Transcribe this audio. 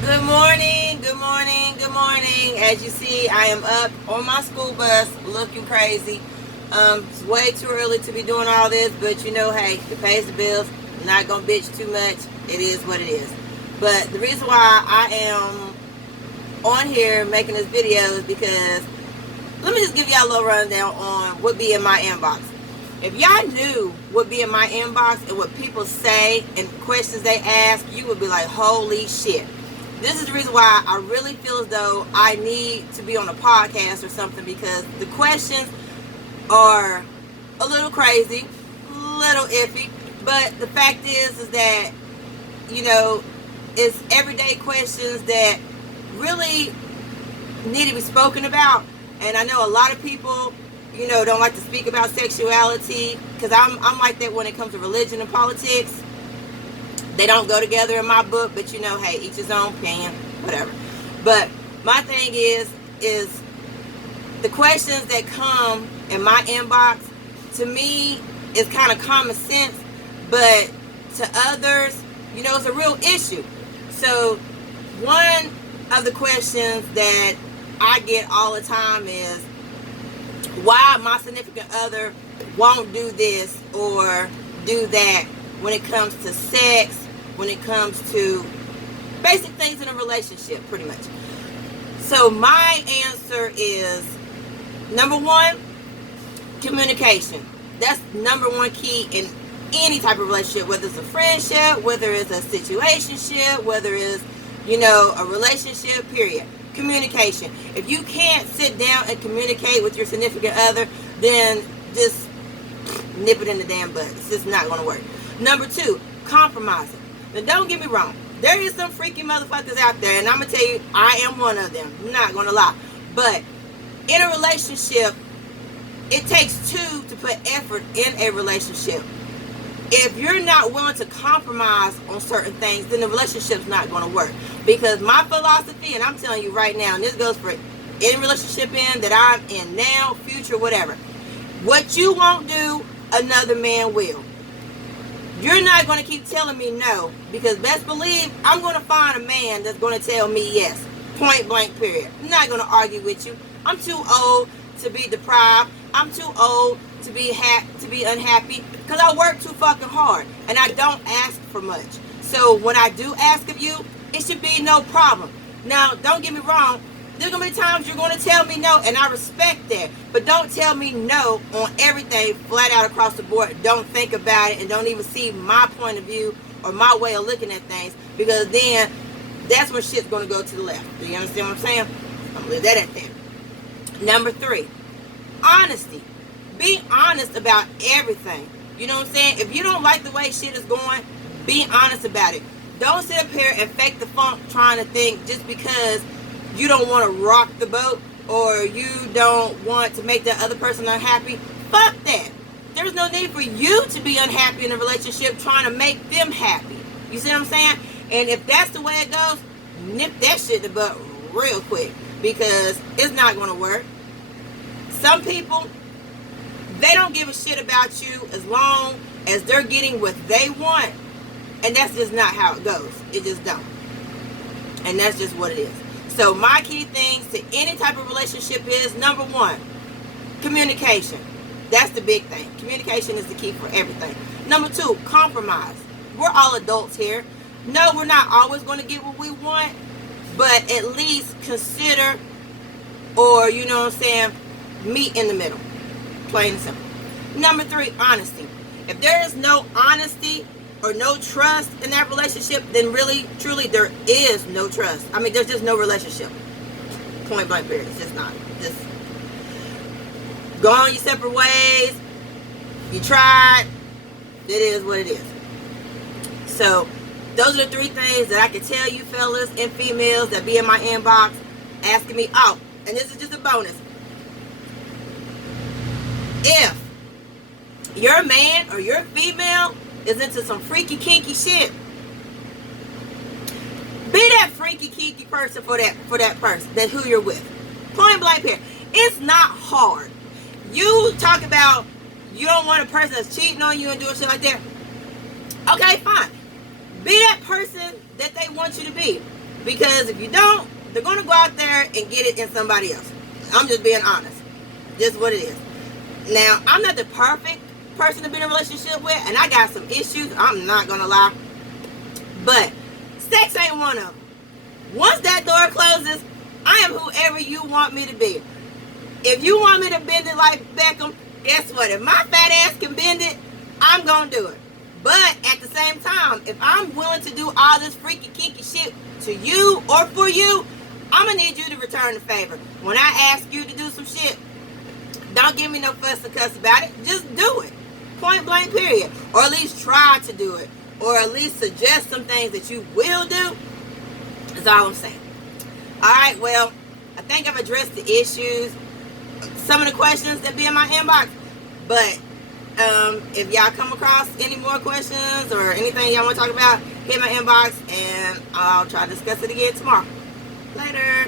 Good morning, good morning, good morning. As you see, I am up on my school bus looking crazy. It's way too early to be doing all this, but hey, it pays the bills. I'm not gonna bitch too much. It is what it is. But the reason why I am on here making this video is because let me just give y'all a little rundown on what be in my inbox. If y'all knew what be in my inbox and what people say and questions they ask, you would be like, holy shit. This is the reason why I really feel as though I need to be on a podcast or something, because the questions are a little crazy, a little iffy, but the fact is that, it's everyday questions that really need to be spoken about. And I know a lot of people, don't like to speak about sexuality, because I'm like that when it comes to religion and politics. They don't go together in my book, but hey, each his own opinion, whatever. But my thing is the questions that come in my inbox, to me, is kind of common sense, but to others, it's a real issue. So one of the questions that I get all the time is why my significant other won't do this or do that when it comes to sex, when it comes to basic things in a relationship, pretty much. So my answer is, number one, communication. That's number one key in any type of relationship, whether it's a friendship, whether it's a situationship, whether it's, a relationship, period. Communication. If you can't sit down and communicate with your significant other, then just nip it in the damn bud. It's just not going to work. Number two, compromising. Now, don't get me wrong. There is some freaky motherfuckers out there, and I'm going to tell you, I am one of them. I'm not going to lie. But in a relationship, it takes two to put effort in a relationship. If you're not willing to compromise on certain things, then the relationship's not going to work. Because my philosophy, and I'm telling you right now, and this goes for any relationship that I'm in now, future, whatever. What you won't do, another man will. You're not going to keep telling me no, because best believe I'm going to find a man that's going to tell me yes. Point blank, period. I'm not going to argue with you. I'm too old to be deprived. I'm too old to be unhappy, because I work too fucking hard and I don't ask for much. So when I do ask of you, it should be no problem. Now, don't get me wrong. There's going to be times you're going to tell me no, and I respect that. But don't tell me no on everything flat out across the board. Don't think about it and don't even see my point of view or my way of looking at things, because then that's when shit's going to go to the left. Do you understand what I'm saying? I'm going to leave that at that. Number three, honesty. Be honest about everything. You know what I'm saying? If you don't like the way shit is going, be honest about it. Don't sit up here and fake the funk trying to think just because you don't want to rock the boat or you don't want to make that other person unhappy. Fuck that. There's no need for you to be unhappy in a relationship trying to make them happy. You see what I'm saying? And if that's the way it goes, nip that shit in the butt real quick, because it's not going to work. Some people, they don't give a shit about you as long as they're getting what they want. And that's just not how it goes. It just don't. And that's just what it is. So my key things to any type of relationship is, number one, communication. That's the big thing. Communication is the key for everything. Number two, compromise. We're all adults here. No, we're not always going to get what we want, but at least consider, or, meet in the middle. Plain and simple. Number three, honesty. If there is no honesty or no trust in that relationship, then really, truly, there is no trust. I mean, there's just no relationship. Point blank, period. It's just not. Just go on your separate ways. You tried. It is what it is. So, those are the three things that I can tell you, fellas and females that be in my inbox asking me. Oh, and this is just a bonus. If your man or your female is into some freaky kinky shit, be that freaky kinky person for that person, that who you're with. Point blank here. It's not hard. You talk about you don't want a person that's cheating on you and doing shit like that. Okay, fine. Be that person that they want you to be. Because if you don't, they're going to go out there and get it in somebody else. I'm just being honest. Just what it is. Now, I'm not the perfect person to be in a relationship with, and I got some issues. I'm not going to lie. But sex ain't one of them. Once that door closes, I am whoever you want me to be. If you want me to bend it like Beckham, guess what? If my fat ass can bend it, I'm going to do it. But at the same time, if I'm willing to do all this freaky, kinky shit to you or for you, I'm going to need you to return the favor. When I ask you to do some shit, don't give me no fuss or cuss about it. Just do it. Point blank, period. Or at least try to do it. Or at least suggest some things that you will do. That's all I'm saying. Alright, well, I think I've addressed the issues, some of the questions that be in my inbox. But if y'all come across any more questions or anything y'all want to talk about, hit my inbox and I'll try to discuss it again tomorrow. Later.